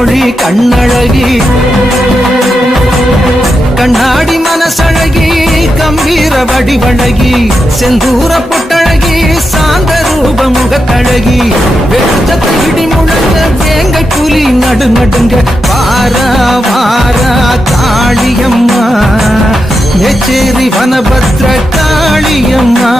மொழி கண்ணழகி கண்ணாடி மனசழகி கம்பீர வடிவழகி செந்தூர பொட்டழகி சாந்த ரூப முகத்தழகி வெச்சத்தை இடி முழங்க வேங்கை புலி நடுநடுங்க வாரா வாரா காளியம்மா மேச்சேரி வனபத்ர காளியம்மா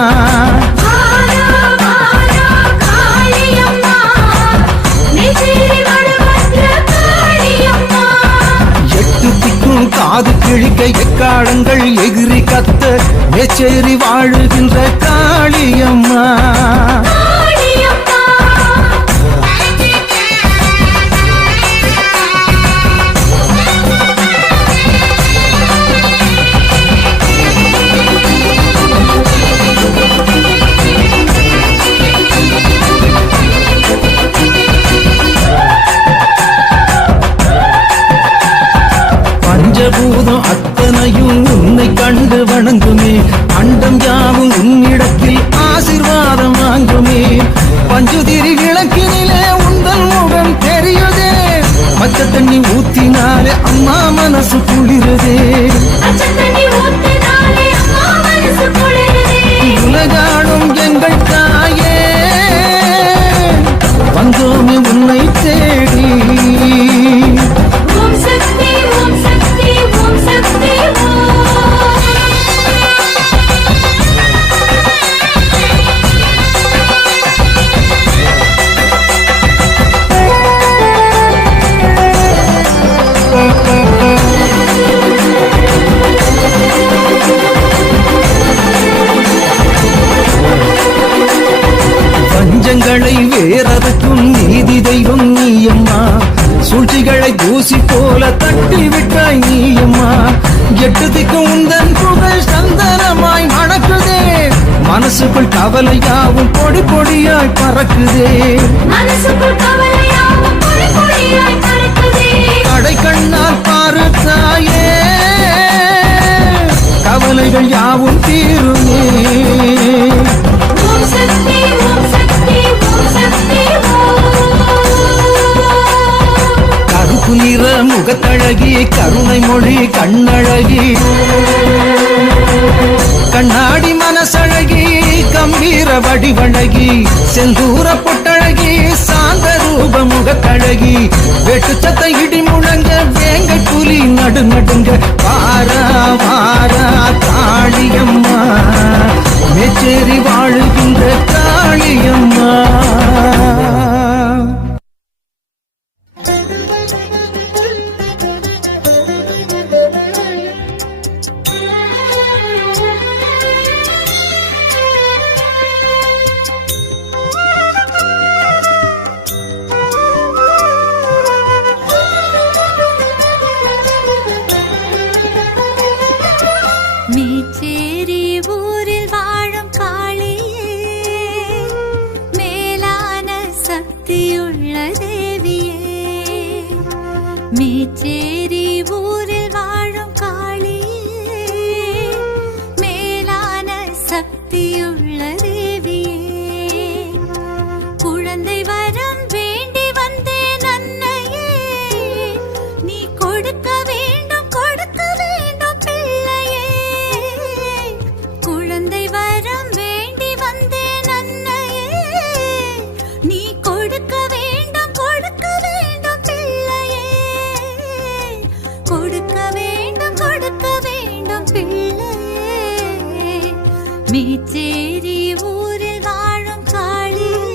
காது கிழிக்க எக்காலங்கள் எகிரி கத்த மேச்சேரி வாழுகின்ற காளியம்மா பஞ்சபூதம் அத்தனையும் உன்னை கண்டு வணங்குமே அண்டம் யாவும் உன்னிடத்தில் ஆசீர்வாதம் வாங்குமே பஞ்சுதிரி விளக்கினிலே உந்தன் முகம் தெரியுதே பச்சை தண்ணி ஊத்தினாலே அம்மா மனசு குளிருதே உலகாடும் எங்கள் தாயே வந்தோமே உன்னை தேடி பஞ்சங்களை வேறதுக்கும் நீதி தெய்வம் நீயம்மா சூழ்ச்சிகளை தூசி போல தட்டி விட்டாய் நீயம்மா எட்டு திக்கும் உந்தன் புகழ் சந்தனமாய் மணக்குதே மனசுக்குள் கவலையாவும் பொடி பொடியாய் பறக்குதே கடை கண்ணால் பாரு தாயே கவலைகள் யாவும் தீருமே கருப்பு நிற முகத்தழகி கருணை மொழி கண்ணழகி கண்ணாடி மனசழகி கம்பீர வடிவழகி செந்தூர பொட்டழகி சாந்த ரூப முகத்தழகி வெட்டுச்சத்தை இடி முழங்க வேங்கை புலி நடுநடுங்க வாரா வாரா காளியம்மா மேச்சேரி வாழுகின்ற காளியம்மா மேச்சேரி ஊரில் வாழும் காளியே மேலான சக்தியுள்ள தேவியே மேச்சேரி ஊரில் வாழும் காளியே மேலான சக்தியுள்ள தேவியே குழந்தை வரம் வேண்டி வந்தேன் அன்னையே நீ கொடுக்க வேண்டும் கொடுக்க வேண்டும் பிள்ளையே குழந்தை வரம் வேண்டி வந்தேன் அன்னையே நீ கொடுக்க வேண்டும் பிள்ளையே கொடுக்க வேண்டும் பிள்ளையே மேச்சேரி ஊரில் வாழும் காளியே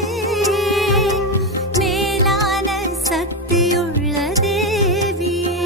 மேலான சக்தியுள்ள தேவியே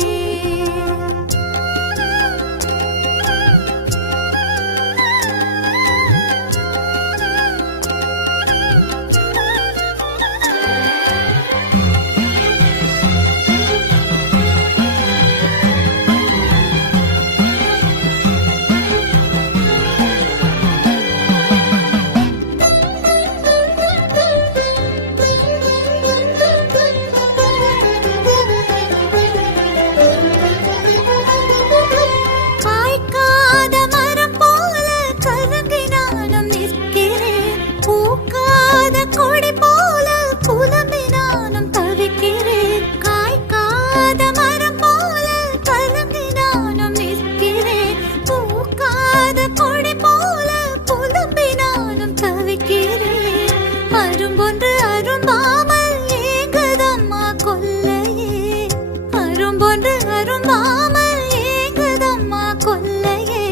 அம்பொன்று அரும்பாமல் ஏங்குதம்மா கொல்லையே.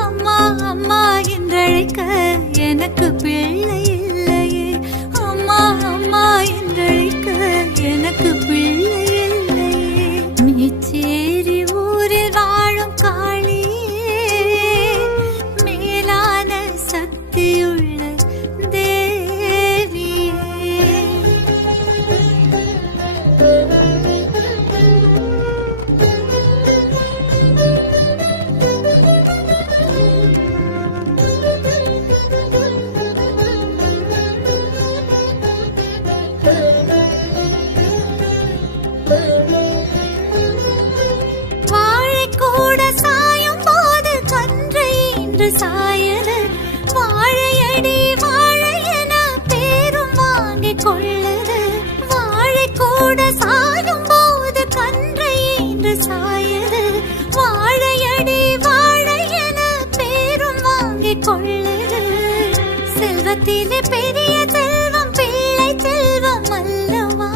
அம்மா அம்மா என்றழைக்க எனக்கு பிள்ளை இல்லையே. அம்மா அம்மா என்றழைக்க எனக்கு பிள்ளை இல்லையே. மீச்சேரி ஊரில் வாழும் காளியே, மேலான சக்தியுள்ள தேவியே. வாழைக்கூட சாயும் போது கன்று இன்று சாயது. வாழையடி வாழை என பேரும் வாங்கிக் கொள்ளது. வாழைக்கூட சாயும் போது கன்று இன்று சாயது. வாழையடி வாழை என பேரும் வாங்கிக் கொள்ளது. செல்வத்திலே பெரிய செல்வம் பிள்ளை செல்வம் அல்லவா.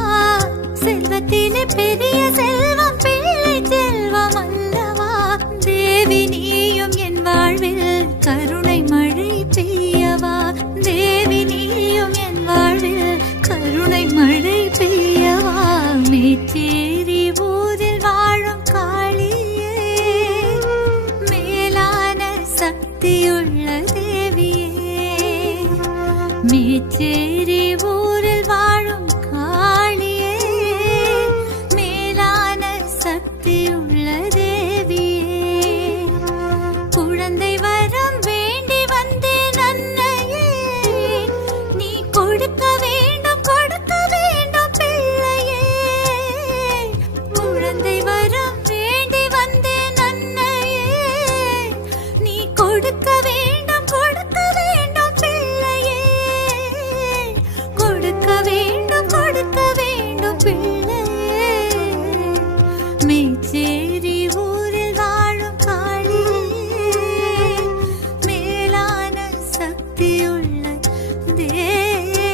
செல்வத்திலே பெரிய செல்வம் பிள்ளை செல்வம் அல்லவா. தேவி நீயும் என் வாழ்வில் கருணை மழை பெய்யவா. தேவி நீயும் என் வாழ்வில் கருணை மழை பெய்யவா. மேச்சேரி ஊரில் வாழும் காளியே, மேலான சக்தியுள்ள தேவியே. மேச்சேரி ஊரில் வாழும் காளியே, மேலான சக்தியுள்ள தேவியே. குழந்தை வரம் வேண்டி வந்தேன் அன்னையே, நீ கொடுக்க வேண்டும் பிள்ளையே. குழந்தை வரம் வேண்டி வந்தேன் அன்னையே, நீ கொடுக்க வேண்டும் பிள்ளையே. கொடுக்க வேண்டும் பிள்ளையே. மேச்சேரி ஊரில் வாழும் காளியே, மேலான சக்தியுள்ள தேவியே.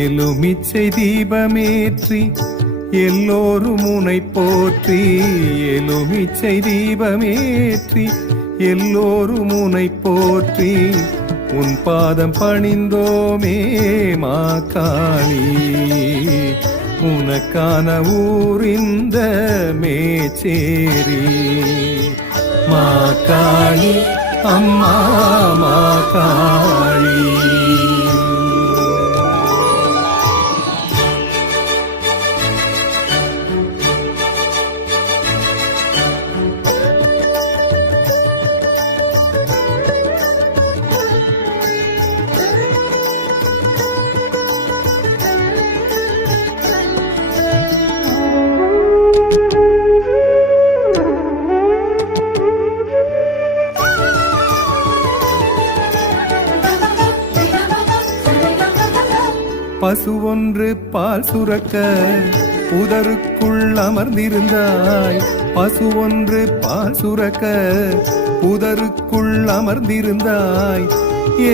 எலுமிச்சை தீபமேற்றி எல்லோரும் உனை போற்றி. எலுமிச்சை தீபமேற்றி எல்லோரும் உனை போற்றி. உன் பாதம் பணிந்தோமே மாகாளி. உனக்கான ஊர் இந்த மேச்சேரி. மாகாளி அம்மா மாகாளி. பசு ஒன்று பால் சுரக்க புதருக்குள் அமர்ந்திருந்தாய். பசு ஒன்று பால் சுரக்க புதருக்குள் அமர்ந்திருந்தாய்.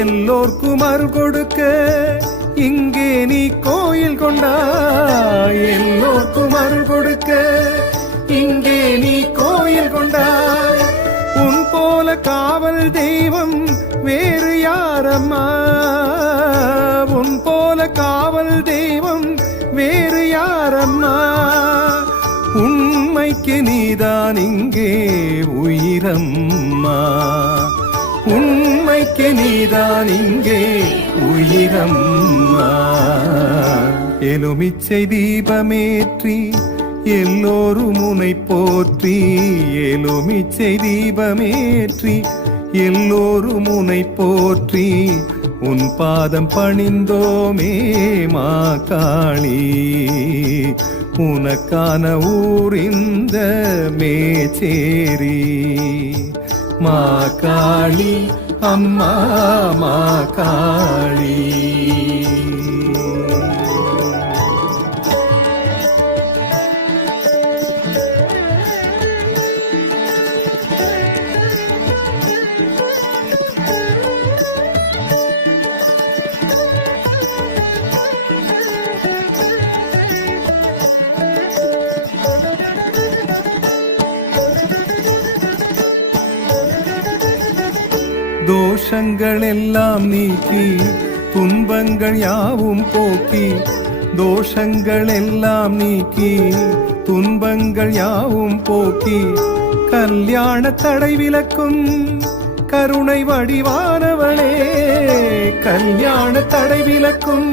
எல்லோர்க்கும் அருள் கொடுக்க இங்கே நீ கோயில் கொண்டாய். எல்லோர்க்கும் அருள் கொடுக்க இங்கே நீ கோயில் கொண்டாய். உன் போல காவல் தெய்வம் வேறு யாரம்மா. உன் போல காவல் தெய்வம் வேறு யாரம்மா. உண்மைக்கு நீதான் இங்கே உயிரம்மா. உண்மைக்கு நீதான் இங்கே உயிரம்மா. எலுமிச்சை தீபமேற்றி எல்லோரும் உனை போற்றி எலுமிச்சை தீபமேற்றி எல்லோரும் உனை போற்றி உன் பாதம் பணிந்தோமே மா காளி உனக்கான ஊர் இந்த மேச்சேரி மா காளி அம்மா மா காளி. தோஷங்கள் எல்லாம் நீக்கி துன்பங்கள் யாவும் போக்கி தோஷங்கள் எல்லாம் நீக்கி துன்பங்கள் யாவும் போக்கி கல்யாண தடை விலக்கும் கருணை வடிவானவளே கல்யாண தடை விலக்கும்